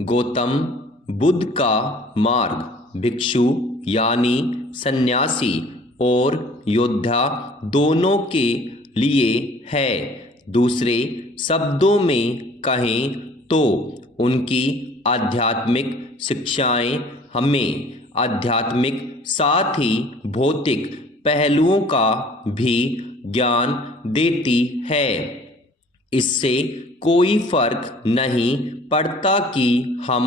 गौतम बुद्ध का मार्ग भिक्षु यानी सन्यासी और योद्धा दोनों के लिए है। दूसरे शब्दों में कहें तो उनकी आध्यात्मिक शिक्षाएं हमें आध्यात्मिक साथ ही भौतिक पहलुओं का भी ज्ञान देती है। इससे कोई फर्क नहीं पड़ता कि हम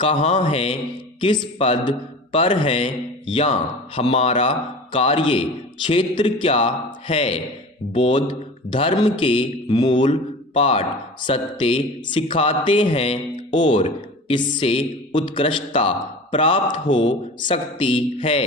कहाँ हैं, किस पद पर हैं या हमारा कार्य क्षेत्र क्या है। बौद्ध धर्म के मूल पाठ सत्य सिखाते हैं और इससे उत्कृष्टता प्राप्त हो सकती है।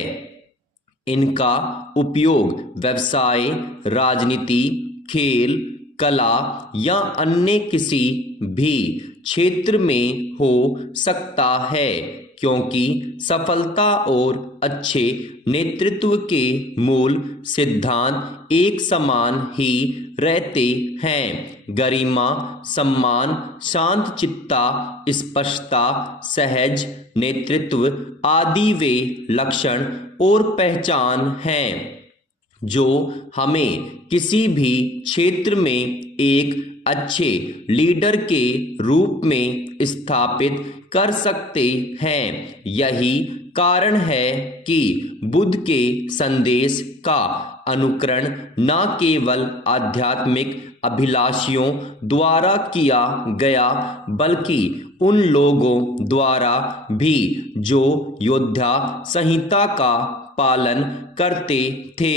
इनका उपयोग व्यवसाय, राजनीति, खेल, कला या अन्य किसी भी क्षेत्र में हो सकता है, क्योंकि सफलता और अच्छे नेतृत्व के मूल सिद्धांत एक समान ही रहते हैं। गरिमा, सम्मान, शांतचित्ता, स्पष्टता, सहज नेतृत्व आदि वे लक्षण और पहचान हैं जो हमें किसी भी क्षेत्र में एक अच्छे लीडर के रूप में स्थापित कर सकते हैं। यही कारण है कि बुद्ध के संदेश का अनुकरण न केवल आध्यात्मिक अभिलाषियों द्वारा किया गया, बल्कि उन लोगों द्वारा भी जो योद्धा संहिता का पालन करते थे।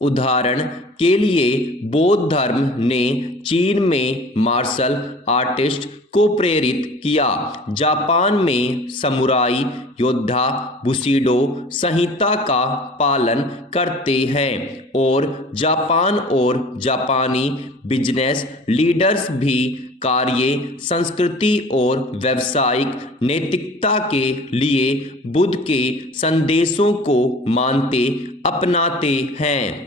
उदाहरण के लिए बौद्ध धर्म ने चीन में मार्शल आर्टिस्ट को प्रेरित किया। जापान में समुराई योद्धा बुशिडो संहिता का पालन करते हैं और जापान और जापानी बिजनेस लीडर्स भी कार्य, संस्कृति और व्यावसायिक नैतिकता के लिए बुद्ध के संदेशों को मानते अपनाते हैं।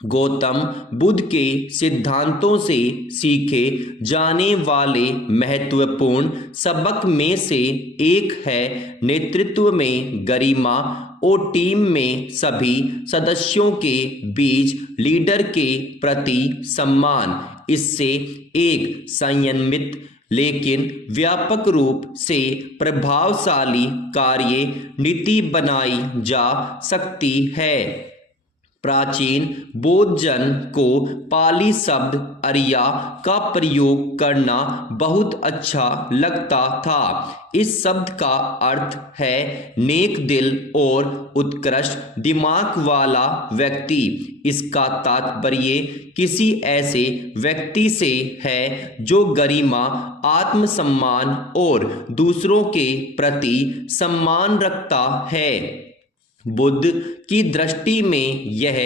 गौतम बुद्ध के सिद्धांतों से सीखे जाने वाले महत्वपूर्ण सबक में से एक है नेतृत्व में गरिमा और टीम में सभी सदस्यों के बीच लीडर के प्रति सम्मान। इससे एक संयमित लेकिन व्यापक रूप से प्रभावशाली कार्य नीति बनाई जा सकती है। प्राचीन बौद्ध जन को पाली शब्द आर्या का प्रयोग करना बहुत अच्छा लगता था। इस शब्द का अर्थ है नेक दिल और उत्कृष्ट दिमाग वाला व्यक्ति। इसका तात्पर्य किसी ऐसे व्यक्ति से है जो गरिमा, आत्मसम्मान और दूसरों के प्रति सम्मान रखता है। बुद्ध की दृष्टि में यह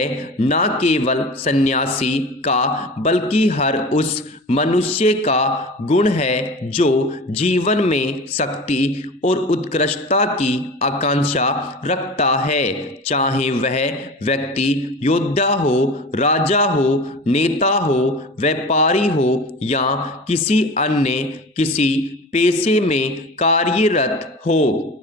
न केवल सन्यासी का बल्कि हर उस मनुष्य का गुण है जो जीवन में शक्ति और उत्कृष्टता की आकांक्षा रखता है, चाहे वह व्यक्ति योद्धा हो, राजा हो, नेता हो, व्यापारी हो या किसी पेशे में कार्यरत हो।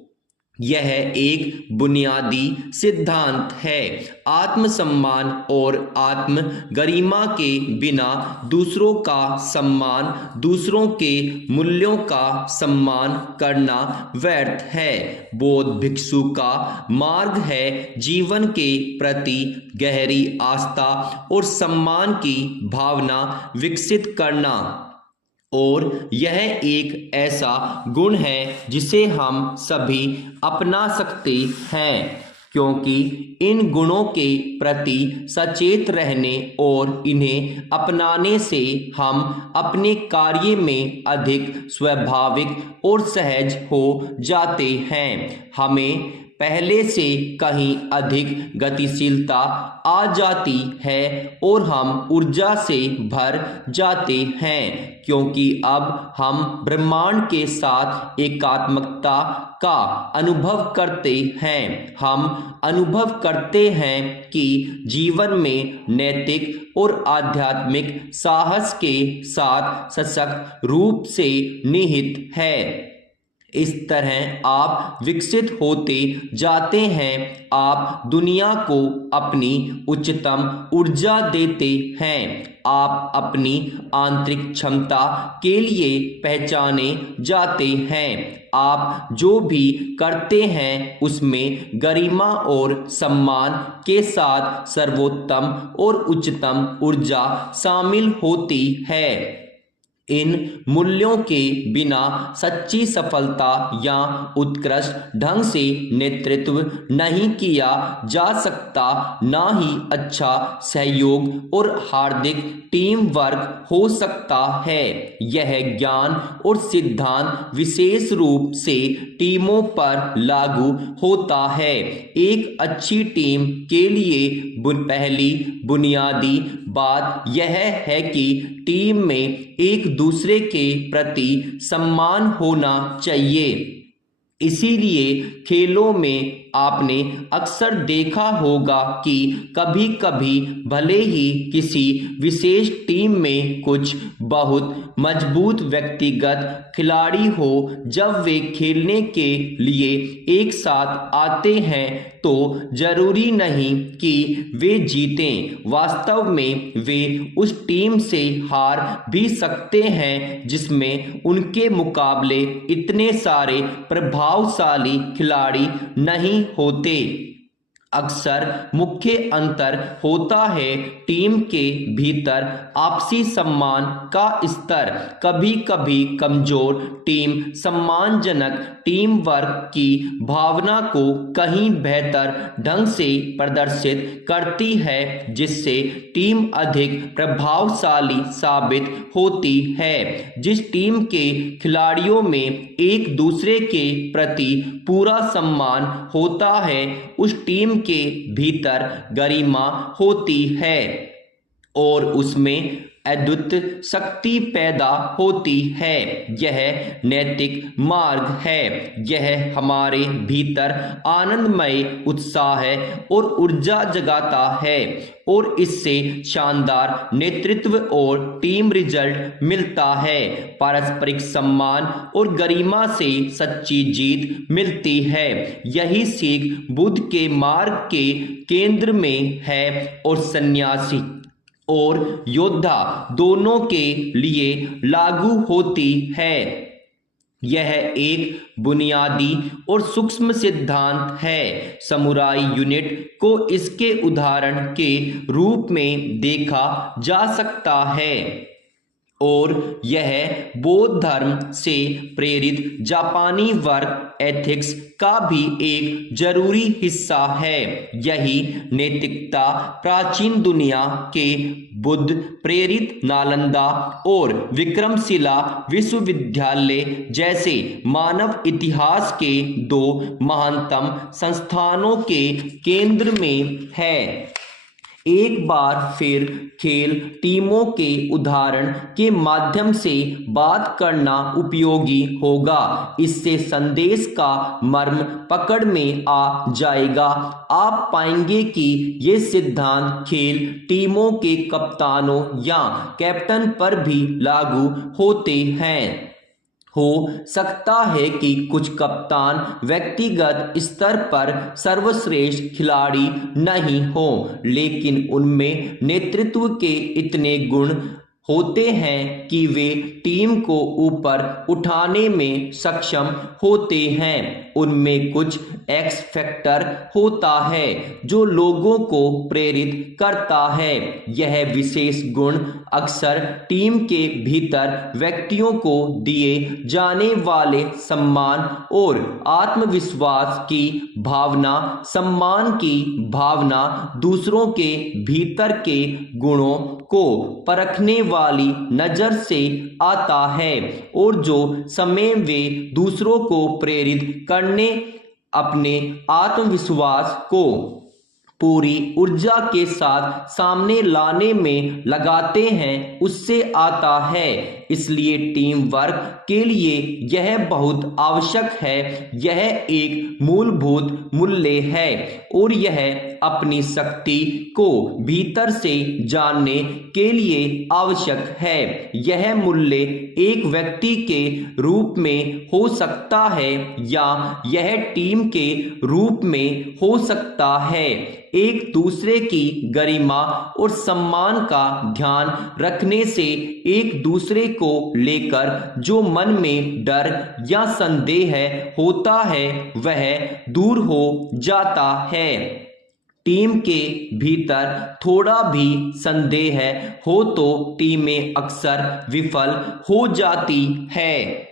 यह एक बुनियादी सिद्धांत है। आत्मसम्मान और आत्म गरिमा के बिना दूसरों का सम्मान, दूसरों के मूल्यों का सम्मान करना व्यर्थ है। बौद्ध भिक्षु का मार्ग है जीवन के प्रति गहरी आस्था और सम्मान की भावना विकसित करना, और यह एक ऐसा गुण है जिसे हम सभी अपना सकते हैं, क्योंकि इन गुणों के प्रति सचेत रहने और इन्हें अपनाने से हम अपने कार्य में अधिक स्वाभाविक और सहज हो जाते हैं। हमें पहले से कहीं अधिक गतिशीलता आ जाती है और हम ऊर्जा से भर जाते हैं, क्योंकि अब हम ब्रह्मांड के साथ एकात्मकता का अनुभव करते हैं। हम अनुभव करते हैं कि जीवन में नैतिक और आध्यात्मिक साहस के साथ सशक्त रूप से निहित है। इस तरह आप विकसित होते जाते हैं। आप दुनिया को अपनी उच्चतम ऊर्जा देते हैं। आप अपनी आंतरिक क्षमता के लिए पहचाने जाते हैं। आप जो भी करते हैं उसमें गरिमा और सम्मान के साथ सर्वोत्तम और उच्चतम ऊर्जा शामिल होती है। इन मूल्यों के बिना सच्ची सफलता या उत्कृष्ट ढंग से नेतृत्व नहीं किया जा सकता, ना ही अच्छा सहयोग और हार्दिक टीम वर्क हो सकता है। यह ज्ञान और सिद्धांत विशेष रूप से टीमों पर लागू होता है। एक अच्छी टीम के लिए पहली बुनियादी बात यह है कि टीम में एक दूसरे के प्रति सम्मान होना चाहिए। इसीलिए खेलों में आपने अक्सर देखा होगा कि कभी कभी भले ही किसी विशेष टीम में कुछ बहुत मजबूत व्यक्तिगत खिलाड़ी हो, जब वे खेलने के लिए एक साथ आते हैं तो जरूरी नहीं कि वे जीतें। वास्तव में वे उस टीम से हार भी सकते हैं जिसमें उनके मुकाबले इतने सारे प्रभावशाली खिलाड़ी नहीं होते। अक्सर मुख्य अंतर होता है टीम के भीतर आपसी सम्मान का स्तर। कभी कभी कमजोर टीम सम्मानजनक टीम वर्क की भावना को कहीं बेहतर ढंग से प्रदर्शित करती है, जिससे टीम अधिक प्रभावशाली साबित होती है। जिस टीम के खिलाड़ियों में एक दूसरे के प्रति पूरा सम्मान होता है, उस टीम के भीतर गरिमा होती है और उसमें अद्भुत शक्ति पैदा होती है। यह नैतिक मार्ग है। यह हमारे भीतर आनंदमय उत्साह और ऊर्जा जगाता है और इससे शानदार नेतृत्व और टीम रिजल्ट मिलता है। पारस्परिक सम्मान और गरिमा से सच्ची जीत मिलती है। यही सीख बुद्ध के मार्ग के केंद्र में है और सन्यासी और योद्धा दोनों के लिए लागू होती है। यह एक बुनियादी और सूक्ष्म सिद्धांत है। समुराई यूनिट को इसके उदाहरण के रूप में देखा जा सकता है और यह बौद्ध धर्म से प्रेरित जापानी वर्क एथिक्स का भी एक जरूरी हिस्सा है। यही नैतिकता प्राचीन दुनिया के बुद्ध प्रेरित नालंदा और विक्रमशिला विश्वविद्यालय जैसे मानव इतिहास के दो महानतम संस्थानों के केंद्र में है। एक बार फिर खेल टीमों के उदाहरण के माध्यम से बात करना उपयोगी होगा। इससे संदेश का मर्म पकड़ में आ जाएगा। आप पाएंगे कि ये सिद्धांत खेल टीमों के कप्तानों या कैप्टन पर भी लागू होते हैं। हो सकता है कि कुछ कप्तान व्यक्तिगत स्तर पर सर्वश्रेष्ठ खिलाड़ी नहीं हो, लेकिन उनमें नेतृत्व के इतने गुण होते हैं कि वे टीम को ऊपर उठाने में सक्षम होते हैं। उनमें कुछ एक्स फैक्टर होता है जो लोगों को प्रेरित करता है। यह विशेष गुण अक्सर टीम के भीतर व्यक्तियों को दिए जाने वाले सम्मान और आत्मविश्वास की भावना, सम्मान की भावना, दूसरों के भीतर के गुणों को परखने वाली नजर से आता है और जो समय वे दूसरों को प्रेरित करने, अपने आत्मविश्वास को पूरी ऊर्जा के साथ सामने लाने में लगाते हैं, उससे आता है। इसलिए टीम वर्क के लिए यह बहुत आवश्यक है। यह एक मूलभूत मूल्य है और यह अपनी शक्ति को भीतर से जानने के लिए आवश्यक है। यह मूल्य एक व्यक्ति के रूप में हो सकता है या यह टीम के रूप में हो सकता है। एक दूसरे की गरिमा और सम्मान का ध्यान रखने से एक दूसरे को लेकर जो मन में डर या संदेह होता है वह दूर हो जाता है। टीम के भीतर थोड़ा भी संदेह हो तो टीमें अक्सर विफल हो जाती है।